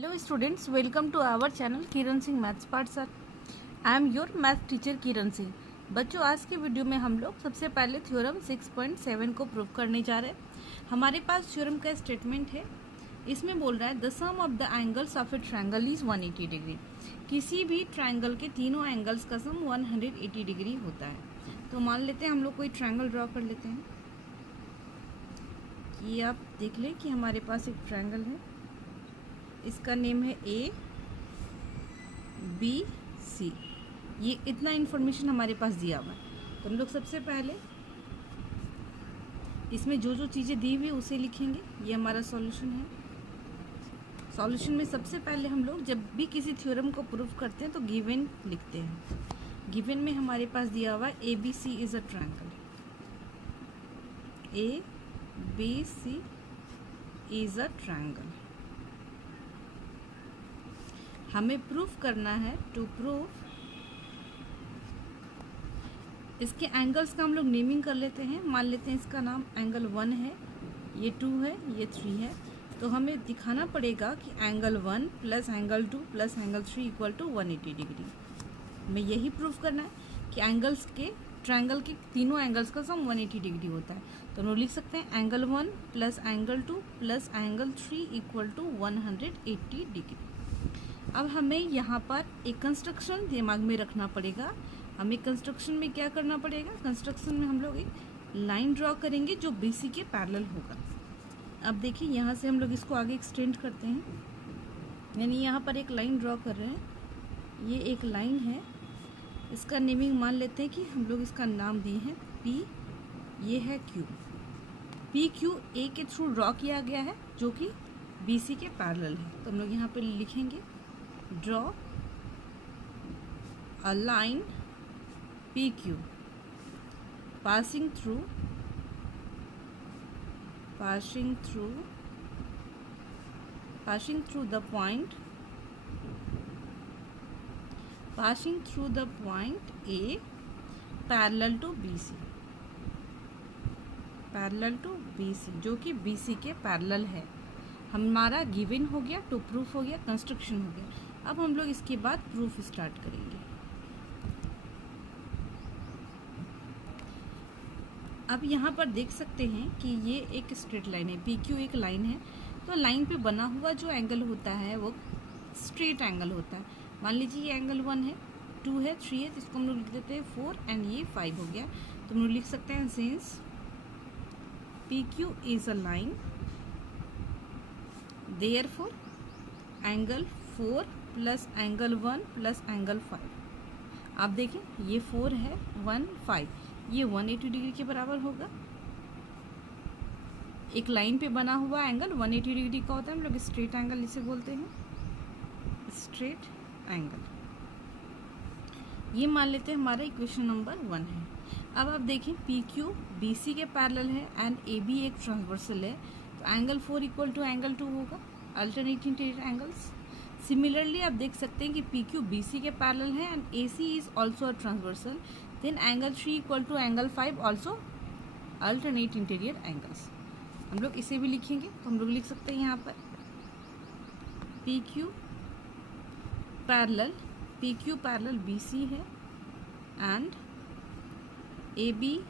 Hello students, welcome to our channel Kiran Singh maths part sir. I am your math teacher Kiran Singh. बच्चों, आज के video में हम लोग सबसे पहले थ्योरम 6.7 को प्रूव करने जा रहे हैं। हमारे पास थ्योरम का स्टेटमेंट है। इसमें बोल रहा है the sum of the angles of a triangle is 180 degree. किसी भी ट्रायंगल के तीनों एंगल्स का सम 180 डिग्री होता है। तो मान लेते हैं हम लोग कोई ट्रायंगल ड्रॉ कर लेते हैं कि आप देख लें कि हमारे पास एक ट्रायंगल है। इसका नेम है ए बी सी। ये इतना इन्फॉर्मेशन हमारे पास दिया हुआ है। तो हम लोग सबसे पहले इसमें जो जो चीज़ें दी हुई उसे लिखेंगे। ये हमारा सॉल्यूशन है। सॉल्यूशन में सबसे पहले हम लोग जब भी किसी थ्योरम को प्रूव करते हैं तो गिवन लिखते हैं। गिवन में हमारे पास दिया हुआ A B C is a triangle. A B C is a triangle. हमें प्रूफ करना है। टू प्रूफ इसके एंगल्स का हम लोग नेमिंग कर लेते हैं। मान लेते हैं इसका नाम एंगल 1 है, ये 2 है, ये 3 है। तो हमें दिखाना पड़ेगा कि angle 1 plus angle 2 plus angle 3 equal to 180 degree. हमें यही प्रूफ करना है कि एंगल्स के ट्रायंगल के तीनों एंगल्स का सम 180 डिग्री होता है। तो हम लोग लिख सकते हैं angle 1 plus angle 2 plus angle 3 equal to 180 degree. अब हमें यहाँ पर एक कंस्ट्रक्शन दिमाग में रखना पड़ेगा। हमें कंस्ट्रक्शन में क्या करना पड़ेगा? कंस्ट्रक्शन में हम लोग एक लाइन ड्रॉ करेंगे जो बीसी के पैरेलल होगा। अब देखिए, यहाँ से हम लोग इसको आगे एक्सटेंड करते हैं, यानी यहाँ पर एक लाइन ड्रॉ कर रहे हैं। ये एक लाइन है, इसका नेमिंग मान लेते हैं कि हम लोग इसका नाम दिए हैं पी। ये है क्यू। पी क्यू ए के थ्रू ड्रॉ किया गया है जो कि बीसी के पैरेलल है। तो हम लोग यहाँ पर लिखेंगे draw a line PQ passing through the point A parallel to BC जो कि BC के पैरेलल है। हमारा गिवन हो गया, टू प्रूफ हो गया, कंस्ट्रक्शन हो गया। अब हम लोग इसके बाद प्रूफ स्टार्ट करेंगे। अब यहाँ पर देख सकते हैं कि ये एक स्ट्रेट लाइन है, पी क्यू एक लाइन है। तो लाइन पे बना हुआ जो एंगल होता है वो स्ट्रेट एंगल होता है। मान लीजिए ये एंगल 1 है, 2 है, 3 है, तो इसको हम लोग लिख देते हैं 4 एंड ये 5 हो गया। तो हम लोग लिख सकते हैं since P Q is a line therefore angle 4 plus angle 1 plus angle 5। आप देखें ये 4 है, 1 5, ये 180 डिग्री के बराबर होगा। एक लाइन पे बना हुआ एंगल 180 डिग्री का होता है। हम लोग स्ट्रेट एंगल इसे बोलते हैं, स्ट्रेट एंगल। ये मान लेते हैं हमारा इक्वेशन नंबर 1 है। अब आप देखें पी क्यू बी सी के पैरेलल है एंड ए बी एक ट्रांसवर्सल है। तो एंगल 4 इक्वल टू एंगल 2 होगा, अल्टरनेट इंटीरियर एंगल्स। सिमिलरली आप देख सकते हैं कि पी क्यू बी सी के पैरेलल है and A C is also a transversal. Then angle 3 equal to angle 5 also alternate interior angles. हम लोग इसे भी लिखेंगे। तो हम लोग लिख सकते हैं यहाँ पर P Q parallel B C है and A B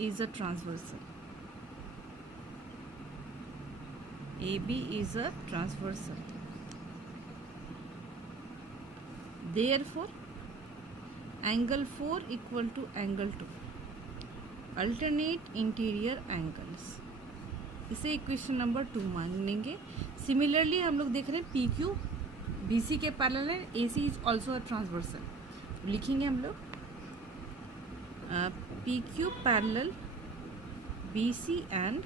is a transversal. AB is a transversal. Therefore, angle 4 equal to angle 2. Alternate interior angles. इसे इक्वेशन नंबर 2 मान लेंगे। सिमिलरली हम लोग देख रहे हैं पी क्यू बी सी के पैरेलल है, A C is also a transversal. लिखेंगे हम लोग P Q parallel B C and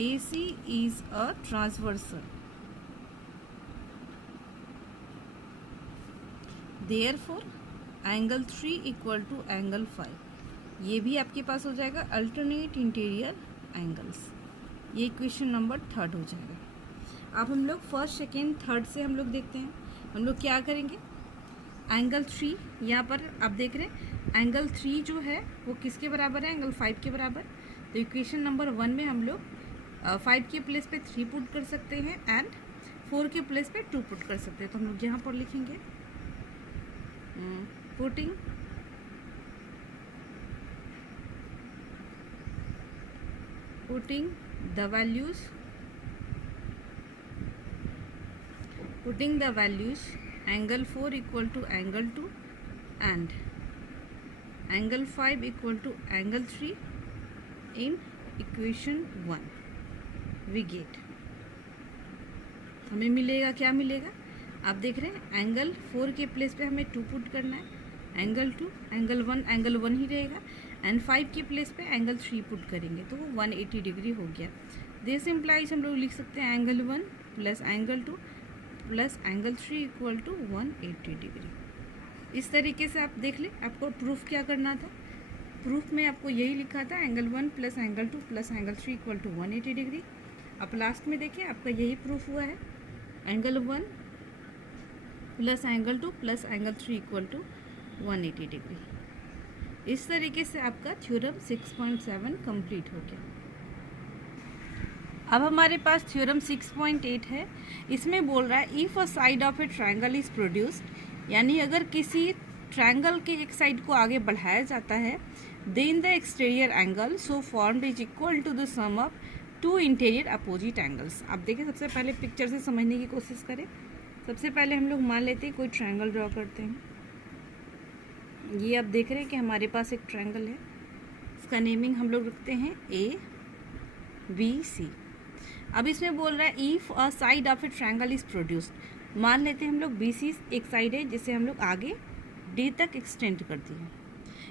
AC is a transversal. Therefore, angle 3 equal to angle 5। ये भी आपके पास हो जाएगा अल्टरनेट इंटीरियर एंगल्स। ये इक्वेशन नंबर 3 हो जाएगा। अब हम लोग फर्स्ट, सेकेंड, थर्ड से हम लोग देखते हैं। हम लोग क्या करेंगे? एंगल 3 यहाँ पर आप देख रहे हैं, एंगल 3 जो है वो किसके बराबर है? एंगल 5 के बराबर। तो इक्वेशन नंबर 1 में हम लोग 5 के प्लेस पे 3 पुट कर सकते हैं एंड 4 के प्लेस पे 2 पुट कर सकते हैं, तो हम लोग यहाँ पर लिखेंगे putting the values angle 4 equal to angle 2 and angle 5 equal to angle 3 in equation 1 we get, हमें मिलेगा, क्या मिलेगा, आप देख रहे हैं एंगल 4 के प्लेस पे हमें 2 पुट करना है, एंगल 2 एंगल 1 ही रहेगा, एंड 5 के प्लेस पे एंगल 3 पुट करेंगे तो वो 180 डिग्री हो गया। दिस इम्प्लाइज हम लोग लिख सकते हैं angle 1 plus angle 2 plus angle 3 equal to 180 degree. इस तरीके से आप देख लें, आपको प्रूफ क्या करना था, प्रूफ में आपको यही लिखा था angle 1 plus angle 2 plus angle 3 equal to 180 degree. आप लास्ट में देखिए आपका यही प्रूफ हुआ है, angle 1 plus angle 2 plus angle 3 equal to 180 degree. इस तरीके से आपका थ्योरम 6.7 कंप्लीट हो गया। अब हमारे पास थ्योरम 6.8 है। इसमें बोल रहा है if a side of a triangle is produced, यानी अगर किसी ट्रायंगल के एक साइड को आगे बढ़ाया जाता है, then the exterior angle so formed is equal to the sum of 2 interior opposite angles. आप देखिए, सबसे पहले पिक्चर से समझने की कोशिश करें। सबसे पहले हम लोग मान लेते हैं कोई ट्रायंगल ड्रॉ करते हैं। ये आप देख रहे हैं कि हमारे पास एक ट्रायंगल है, इसका नेमिंग हम लोग रखते हैं ABC। अब इसमें बोल रहा है if a side of a triangle is produced, मान लेते हैं हम लोग BC एक साइड है जिसे हम लोग आगे D तक एक्सटेंड करती है।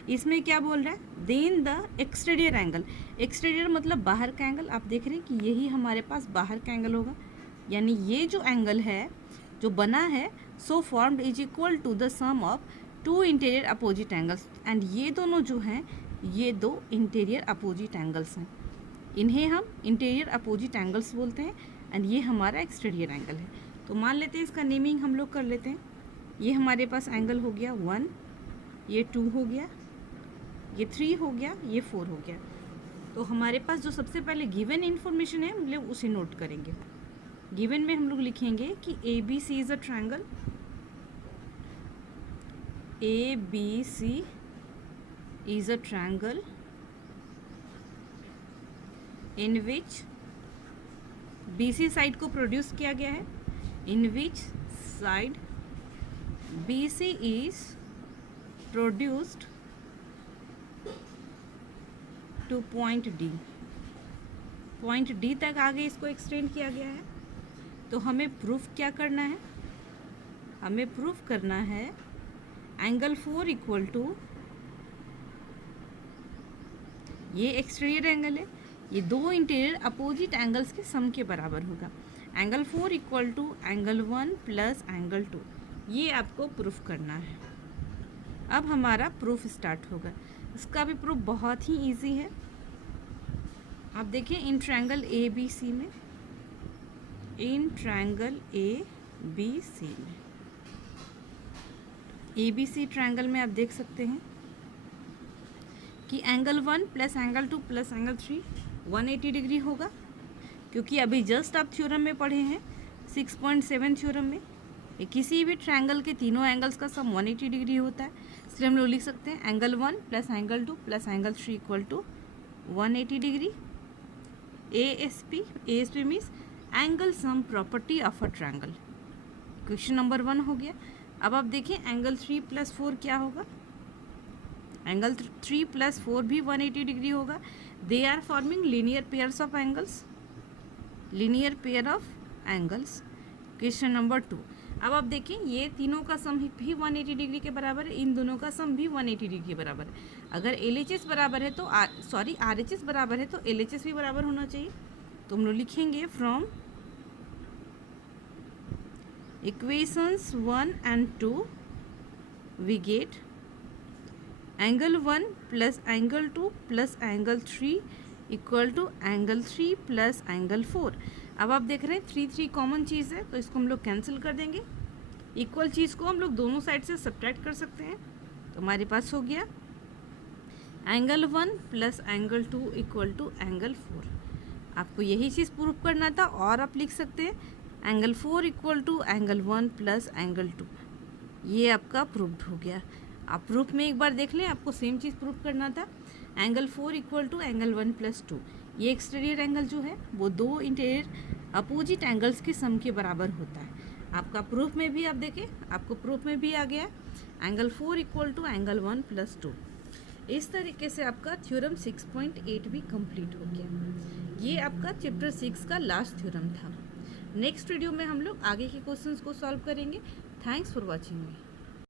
इसमें क्या बोल रहा है, then the exterior angle, exterior मतलब बाहर का एंगल। आप देख रहे हैं कि यही हमारे पास बाहर का एंगल होगा, यानी ये जो एंगल है जो बना है, so formed is equal to the sum of 2 interior opposite angles, and ये दोनों जो हैं ये 2 इंटीरियर अपोजिट एंगल्स हैं, इन्हें हम इंटीरियर अपोजिट एंगल्स बोलते हैं, एंड ये हमारा एक्सटीरियर एंगल है। तो मान लेते हैं इसका नेमिंग हम लोग कर लेते हैं। ये हमारे पास एंगल हो गया 1, ये 2 हो गया, ये 3 हो गया, ये 4 हो गया। तो हमारे पास जो सबसे पहले गिवन इन्फॉर्मेशन है हम लोग उसे नोट करेंगे। गिवन में हम लोग लिखेंगे कि ABC is a triangle, ABC is a triangle in which BC side को प्रोड्यूस किया गया है, in which side BC is produced to point D, point D तक आगे इसको एक्सटेंड किया गया है। तो हमें प्रूफ क्या करना है, हमें प्रूफ करना है एंगल 4 इक्वल टू, ये एक्सटीरियर एंगल है, ये 2 इंटीरियर अपोजिट एंगल्स के सम के बराबर होगा। Angle 4 equal to angle 1 plus angle 2, ये आपको प्रूफ करना है। अब हमारा प्रूफ स्टार्ट होगा। इसका भी प्रूफ बहुत ही इजी है। आप देखिए इन ट्रायंगल ABC में, इन ट्रायंगल ABC में, ABC ट्रायंगल में आप देख सकते हैं कि angle 1 plus angle 2 plus angle 3 180 degree होगा, क्योंकि अभी जस्ट आप थ्योरम में पढ़े हैं 6.7 थ्योरम में किसी भी ट्रायंगल के तीनों एंगल्स का सम 180 डिग्री होता है। इसलिए हम लोग लिख सकते हैं angle 1 plus angle 2 plus angle 3 equal to 180 degree. ASP means angle sum property of a triangle. Question number 1 हो गया। अब आप देखिए एंगल 3 प्लस 4 क्या होगा, एंगल 3 प्लस 4 भी 180 डिग्री होगा। They are forming linear pairs of angles, linear pair of angles. Question number 2, अब आप देखें ये तीनों का सम भी 180 डिग्री के बराबर है, इन दोनों का सम भी 180 डिग्री के बराबर है। अगर LHS बराबर है तो RHS बराबर है तो LHS भी बराबर होना चाहिए। तो हम लोग लिखेंगे from equations 1 and 2 we get angle 1 plus angle 2 plus angle 3 equal to angle 3 plus angle 4। अब आप देख रहे हैं 3 कॉमन चीज़ है, तो इसको हम लोग कैंसिल कर देंगे। इक्वल चीज़ को हम लोग दोनों साइड से सब्ट्रैक्ट कर सकते हैं। तो हमारे पास हो गया angle 1 plus angle 2 equal to angle 4। आपको यही चीज़ प्रूव करना था, और आप लिख सकते हैं angle 4 equal to angle 1 plus angle 2। ये आपका प्रूव्ड हो गया। आप प्रूफ में एक बार देख लें, आपको सेम चीज़ प्रूफ करना था। Angle 4 equal to angle 1 plus 2। ये एक्सटीरियर एंगल जो है वो दो इंटीरियर अपोजिट एंगल्स के सम के बराबर होता है। आपका प्रूफ में भी आप देखें, आपको प्रूफ में भी आ गया angle 4 equal to angle 1 plus 2। इस तरीके से आपका थ्योरम 6.8 भी कंप्लीट हो गया। ये आपका चैप्टर 6 का लास्ट थ्योरम था। नेक्स्ट वीडियो में हम लोग आगे के क्वेश्चंस को सॉल्व करेंगे। Thanks for watching me.